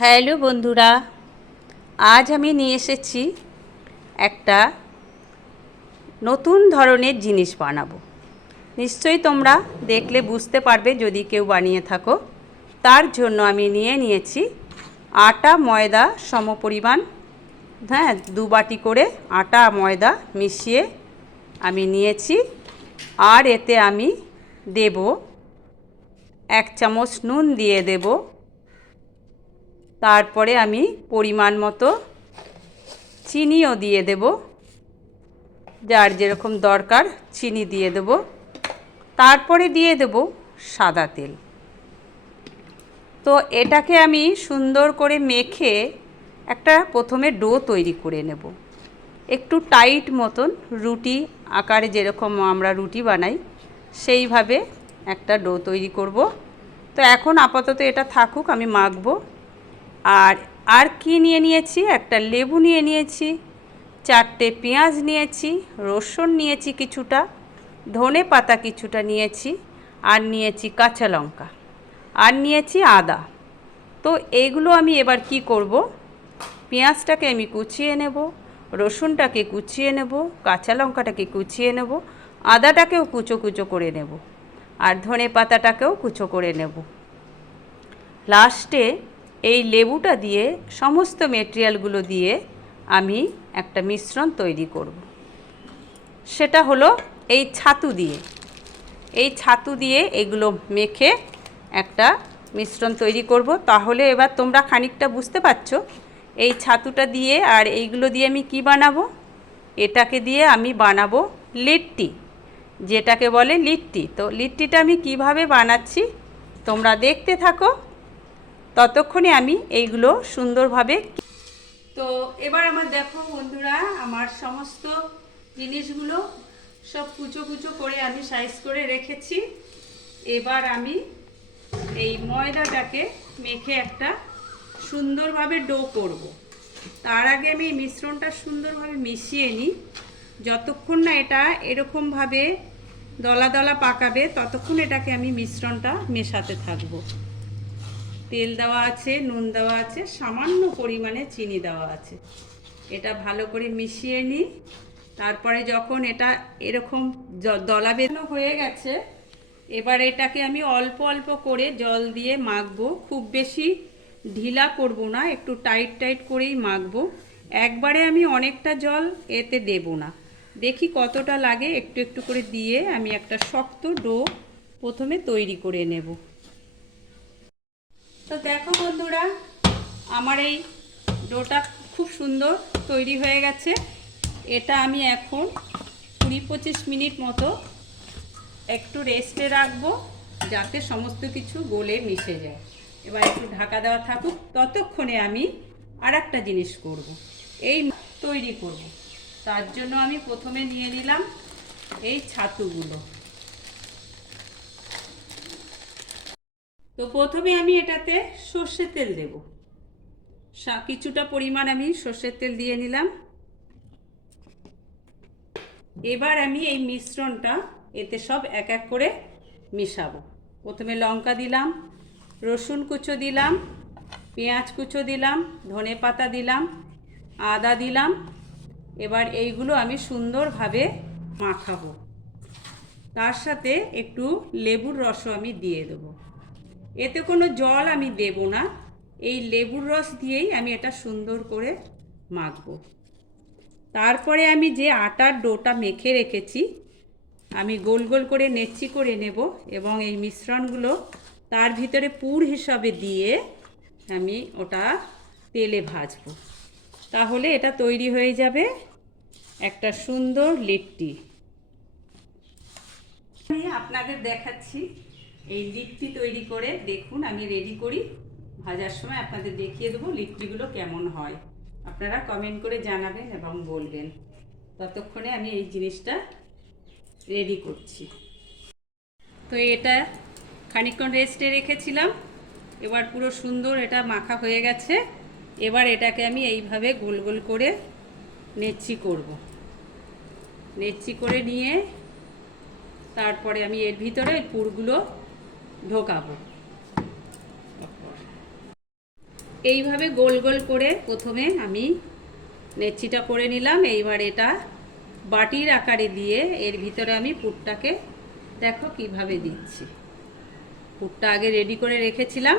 Hello বন্ধুরা, আজ আমি নিয়ে এসেছি একটা নতুন ধরনের জিনিস বানাবো। নিশ্চয়ই তোমরা দেখলে বুঝতে পারবে যদি কেউ বানিয়ে থাকো। তার জন্য আমি নিয়েছি আটা ময়দা সমপরিমাণ, হ্যাঁ, 2 বাটি করে আটা ময়দা মিশিয়ে আমি নিয়েছি। আর এতে আমি দেব 1 চামচ নুন দিয়ে দেব। তারপরে আমি পরিমাণ মতো চিনিও দিয়ে দেব, যার যেরকম দরকার চিনি দিয়ে দেব। তারপরে দিয়ে দেব সাদা তেল। তো এটাকে আমি সুন্দর করে মেখে একটা প্রথমে ডো তৈরি করে নেব। একটু টাইট মতন, রুটি আকারে যেরকম আমরা রুটি বানাই সেইভাবে একটা ডো তৈরি করব। তো এখন আপাতত এটা থাকুক, আমি মাখবো। আর কি নিয়েছি, একটা লেবু নিয়েছি, 4টে পেঁয়াজ নিয়েছি, রসুন নিয়েছি কিছুটা, ধনে পাতা কিছুটা নিয়েছি, আর নিয়েছি কাঁচা লঙ্কা, আর নিয়েছি আদা। তো এইগুলো আমি এবার কি করব, পেঁয়াজটাকে আমি কুচিয়ে নেব, রসুনটাকে কুচিয়ে নেব, কাঁচা লঙ্কাটাকে কুচিয়ে নেব, আদাটাকেও কুচো কুচো করে নেব, আর ধনে পাতাটাকেও কুচো করে নেব। লাস্টে এই লেবুটা দিয়ে সমস্ত মেটেরিয়ালগুলো দিয়ে আমি একটা মিশ্রণ তৈরি করব। সেটা হলো এই ছাতু দিয়ে। এই ছাতু দিয়ে এগুলো মেখে একটা মিশ্রণ তৈরি করব। তাহলে এবার তোমরা খানিকটা বুঝতে পারছো এই ছাতুটা দিয়ে আর এইগুলো দিয়ে আমি কি বানাবো। এটাকে দিয়ে আমি বানাবো লিট্টি, যেটাকে বলে লিট্টি। তো লিট্টিটা আমি কিভাবে বানাচ্ছি তোমরা দেখতে থাকো, ততক্ষণে আমি এইগুলো সুন্দরভাবে। তো এবার আমার দেখো বন্ধুরা, আমার সমস্ত জিনিসগুলো সব কুচো কুচো করে আমি সাইজ করে রেখেছি। এবার আমি এই ময়দাটাকে মেখে একটা সুন্দরভাবে ডো করব। তার আগে আমি এই মিশ্রণটা সুন্দরভাবে মিশিয়ে নিই। যতক্ষণ না এটা এরকমভাবে দলা দলা পাকাবে ততক্ষণ এটাকে আমি মিশ্রণটা মেশাতে থাকবো। তেল দেওয়া আছে, নুন দেওয়া আছে, সামান্য পরিমাণে চিনি দেওয়া আছে। এটা ভালো করে মিশিয়ে নিই। তারপরে যখন এটা এরকম দলা বেঁধানো হয়ে গেছে, এবার এটাকে আমি অল্প অল্প করে জল দিয়ে মাখবো। খুব বেশি ঢিলা করব না, একটু টাইট টাইট করেই মাখবো। একবারে আমি অনেকটা জল এতে দেব না, দেখি কতটা লাগে একটু একটু করে দিয়ে আমি একটা শক্ত ডো প্রথমে তৈরি করে নেব। তো দেখো বন্ধুরা, আমার এই ডোটা খুব সুন্দর তৈরি হয়ে গেছে। এটা আমি এখন 20-25 মিনিট মতো একটু রেস্টে রাখবো, যাতে সমস্ত কিছু গলে মিশে যায়। এবার একটু ঢাকা দেওয়া থাকুক, ততক্ষণে আমি আর একটা জিনিস করব, এই তৈরি করব। তার জন্য আমি প্রথমে নিয়ে নিলাম এই ছাতুগুলো। তো প্রথমে আমি এটাতে সর্ষের তেল দেব। কিছুটা পরিমাণ আমি সর্ষের তেল দিয়ে নিলাম। এবার আমি এই মিশ্রণটা এতে সব এক এক করে মিশাবো। প্রথমে লঙ্কা দিলাম, রসুন কুচো দিলাম, পেঁয়াজ কুচো দিলাম, ধনে পাতা দিলাম, আদা দিলাম। এবার এইগুলো আমি সুন্দরভাবে মাখাবো। তার সাথে একটু লেবুর রসও আমি দিয়ে দেবো। এতে কোনো জল আমি দেব না, এই লেবুর রস দিয়েই আমি এটা সুন্দর করে মাখবো। তারপরে আমি যে আটার ডোটা মেখে রেখেছি আমি গোল গোল করে নেচি করে নেব, এবং এই মিশ্রণগুলো তার ভিতরে পুর হিসাবে দিয়ে আমি ওটা তেলে ভাজবো। তাহলে এটা তৈরি হয়ে যাবে একটা সুন্দর লিট্টি। আমি আপনাদের দেখাচ্ছি এই লিট্টি তৈরি করে। দেখুন আমি রেডি করি, ভাজার সময় আপনাদের দেখিয়ে দেবো লিট্টিগুলো কেমন হয়। আপনারা কমেন্ট করে জানাবেন এবং বলবেন। ততক্ষণে আমি এই জিনিসটা রেডি করছি। তো এটা খানিকক্ষণ রেস্টে রেখেছিলাম, এবার পুরো সুন্দর এটা মাখা হয়ে গেছে। এবার এটাকে আমি এইভাবে গোল গোল করে নেচি করব। নেচি করে নিয়ে তারপরে আমি এর ভিতরে পুরগুলো ঢোকাবো। এইভাবে গোল গোল করে প্রথমে আমি নেচিটা করে নিলাম। এইবার এটা বাটির আকারে দিয়ে এর ভিতরে আমি পুরটাকে দেখো কিভাবে দিচ্ছি। পুরটা আগে রেডি করে রেখেছিলাম,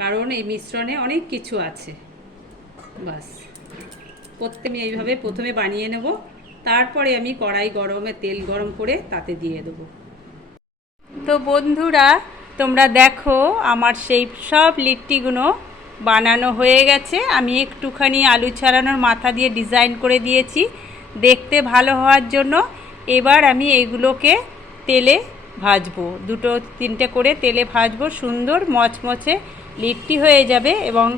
কারণ এই মিশ্রণে অনেক কিছু আছে। বাস আমি এইভাবে প্রথমে বানিয়ে নেব, তারপরে আমি কড়াই গরমে তেল গরম করে তাতে দিয়ে দেবো। তো বন্ধুরা, তোমরা দেখো আমার সেই সব লিট্টিগুলো বানানো হয়ে গেছে। আমি একটুখানি আলু ছাড়ানোর মাথা দিয়ে ডিজাইন করে দিয়েছি দেখতে ভালো হওয়ার জন্য। এবার আমি এইগুলোকে তেলে ভাজবো, 2-3টে করে তেলে ভাজবো। সুন্দর মচমচে লিট্টি হয়ে যাবে এবং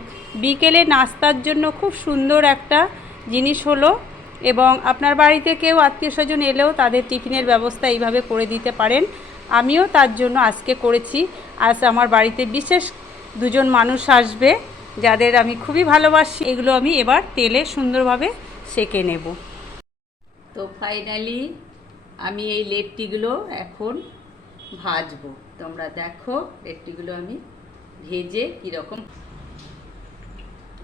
বিকেলে নাস্তার জন্য খুব সুন্দর একটা জিনিস হলো। এবং আপনার বাড়িতে কেউ আত্মীয়স্বজন এলেও তাদের টিফিনের ব্যবস্থা এইভাবে করে দিতে পারেন। আমিও তার জন্য আজকে করেছি। আজ আমার বাড়িতে বিশেষ 2জন মানুষ আসবে যাদের আমি খুবই ভালোবাসি। এগুলো আমি এবার তেলে সুন্দরভাবে সেঁকে নেব। তো ফাইনালি আমি এই লেট্টিগুলো এখন ভাজবো। তোমরা দেখো লেট্টিগুলো আমি ভেজে কীরকম।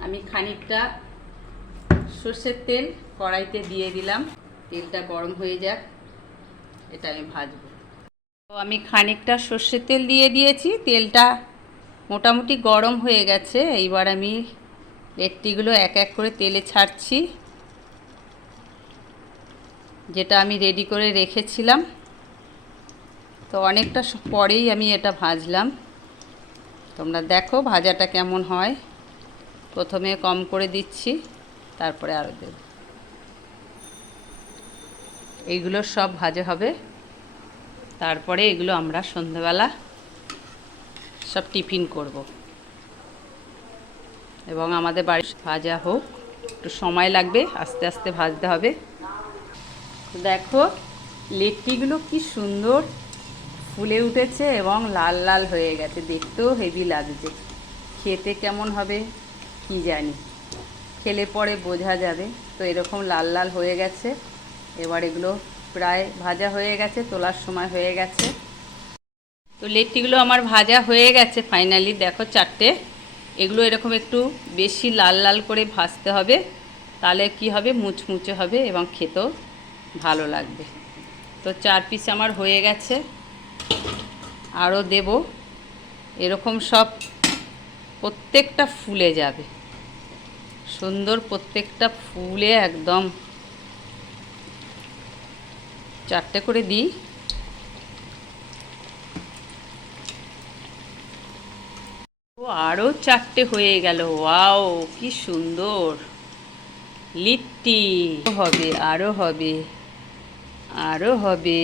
আমি খানিকটা সর্ষের তেল কড়াইতে দিয়ে দিলাম, তেলটা গরম হয়ে যাক, এটা আমি ভাজবো। তো আমি খানিকটা সর্ষের তেল দিয়ে দিয়েছি, তেলটা মোটামুটি গরম হয়ে গেছে। এইবার আমি লেট্টিগুলো এক এক করে তেলে ছাড়ছি, যেটা আমি রেডি করে রেখেছিলাম। তো অনেকটা পরেই আমি এটা ভাজলাম। তোমরা দেখো ভাজাটা কেমন হয়। প্রথমে কম করে দিচ্ছি, তারপরে আরও দেব। এইগুলো সব ভাজা হবে, তারপরে এগুলো আমরা সন্ধ্যাবেলা সব টিফিন করব। এবং আমাদের বাড়ির ভাজা হোক, একটু সময় লাগবে, আস্তে আস্তে ভাজতে হবে। দেখো লিট্টিগুলো কি সুন্দর ফুলে উঠেছে এবং লাল লাল হয়ে গেছে, দেখতেও হেভি লাগছে। খেতে কেমন হবে কি জানি, খেলে পরে বোঝা যাবে। তো এরকম লাল লাল হয়ে গেছে। এবার এগুলো প্রায় ভাজা হয়ে গেছে, তোলার সময় হয়ে গেছে। তো লিট্টিগুলো আমার ভাজা হয়ে গেছে ফাইনালি। দেখো 4টে। এগুলো এরকম একটু বেশি লাল লাল করে ভাজতে হবে, তাহলে কি হবে, মুচমুচে হবে এবং খেতেও ভালো লাগবে। তো 4 পিস আমার হয়ে গেছে, আরও দেব। এরকম সব প্রত্যেকটা ফুলে যাবে সুন্দর, প্রত্যেকটা ফুলে একদম। 4টে করে দিই। ও আরও 4টে হয়ে গেল। ওয়াও কি সুন্দর লিট্টি। হবে, আরও হবে, আরও হবে,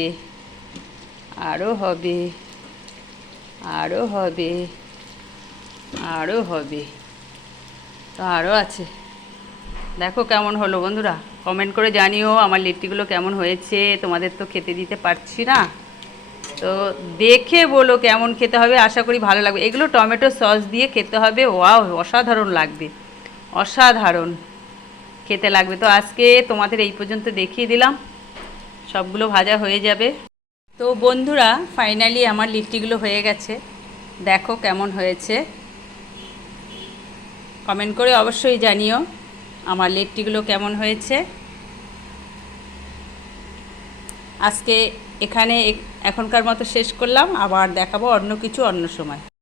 আরও হবে, আরও হবে, আরও হবে। তো আরও আছে। দেখো কেমন হলো বন্ধুরা, কমেন্ট করে জানিও আমার লিট্টিগুলো কেমন হয়েছে। তোমাদের তো খেতে দিতে পারছি না, তো দেখে বলো কেমন খেতে হবে। আশা করি ভালো লাগবে। এগুলো টমেটো সস দিয়ে খেতে হবে। ওয়াও, অসাধারণ লাগবে, অসাধারণ খেতে লাগবে। তো আজকে তোমাদের এই পর্যন্ত দেখিয়ে দিলাম, সবগুলো ভাজা হয়ে যাবে। তো বন্ধুরা ফাইনালি আমার লিট্টিগুলো হয়ে গেছে। দেখো কেমন হয়েছে, কমেন্ট করে অবশ্যই জানিও আমার লিট্টিগুলো কেমন হয়েছে। আজকে এখানে এখনকার মতো শেষ করলাম, আবার দেখাবো অন্য কিছু অন্য সময়।